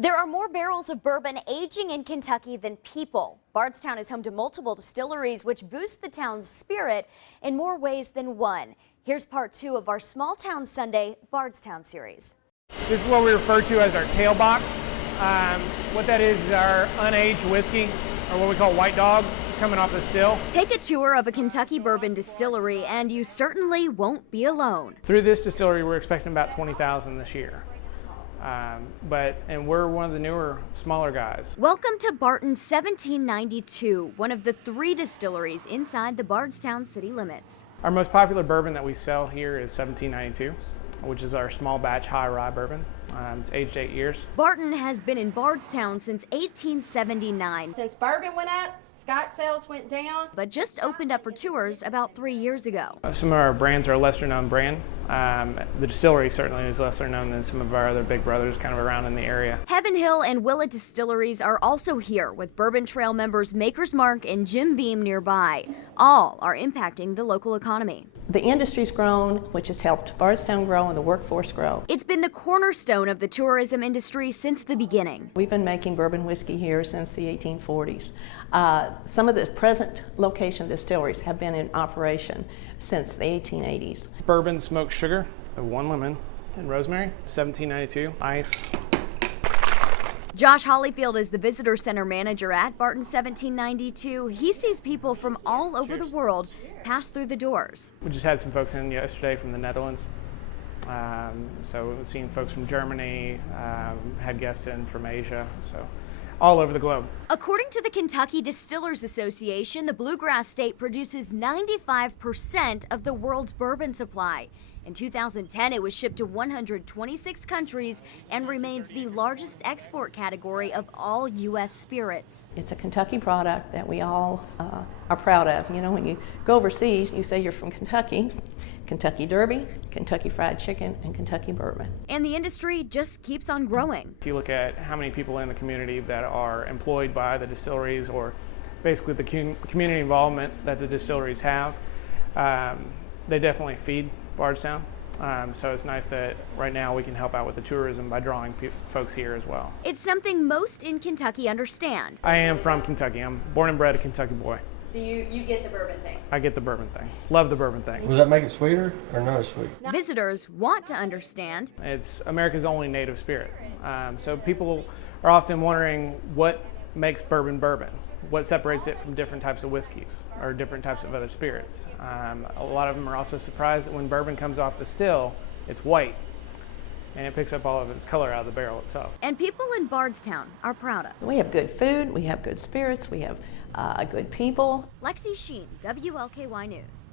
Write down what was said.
There are more barrels of bourbon aging in Kentucky than people. Bardstown is home to multiple distilleries, which boost the town's spirit in more ways than one. Here's part 2 of our Small Town Sunday Bardstown series. This is what we refer to as our tail box. What that is our unaged whiskey, or what we call white dog, coming off the still. Take a tour of a Kentucky bourbon distillery, and you certainly won't be alone. Through this distillery, we're expecting about 20,000 this year. And we're one of the newer, smaller guys. Welcome to Barton 1792, one of the 3 distilleries inside the Bardstown city limits. Our most popular bourbon that we sell here is 1792, which is our small batch high rye bourbon. It's aged 8 years. Barton has been in Bardstown since 1879. Since bourbon went up, Scotch sales went down. But just opened up for tours about 3 years ago. Some of our brands are a lesser known brand. The distillery certainly is lesser known than some of our other big brothers kind of around in the area. Heaven Hill and Willett distilleries are also here, with Bourbon Trail members Maker's Mark and Jim Beam nearby. All are impacting the local economy. The industry's grown, which has helped Bardstown grow and the workforce grow. It's been the cornerstone of the tourism industry since the beginning. We've been making bourbon whiskey here since the 1840s. Some of the present location distilleries have been in operation since the 1880s. Bourbon smoked sugar, 1 lemon, and rosemary, 1792, ice. Josh Hollyfield is the visitor center manager at Barton 1792. He sees people from all over the world pass through the doors. We just had some folks in yesterday from the Netherlands. So we've seen folks from Germany, had guests in from Asia, so all over the globe. According to the Kentucky Distillers Association, the Bluegrass State produces 95% of the world's bourbon supply. In 2010, it was shipped to 126 countries and remains the largest export category of all U.S. spirits. It's a Kentucky product that we all are proud of. You know, when you go overseas, you say you're from Kentucky. Kentucky Derby, Kentucky Fried Chicken, and Kentucky Bourbon. And the industry just keeps on growing. If you look at how many people in the community that are employed by the distilleries, or basically the community involvement that the distilleries have, they definitely feed Bardstown. So it's nice that right now we can help out with the tourism by drawing folks here as well. It's something most in Kentucky understand. I am from Kentucky. I'm born and bred a Kentucky boy. So you get the bourbon thing. I get the bourbon thing. Love the bourbon thing. Does that make it sweeter or not as sweet? Visitors want to understand. It's America's only native spirit. So people are often wondering what makes bourbon bourbon. What separates it from different types of whiskeys or different types of other spirits. A lot of them are also surprised that when bourbon comes off the still, it's white and it picks up all of its color out of the barrel itself. And people in Bardstown are proud of. We have good food, we have good spirits, we have good people. Lexi Sheen, WLKY News.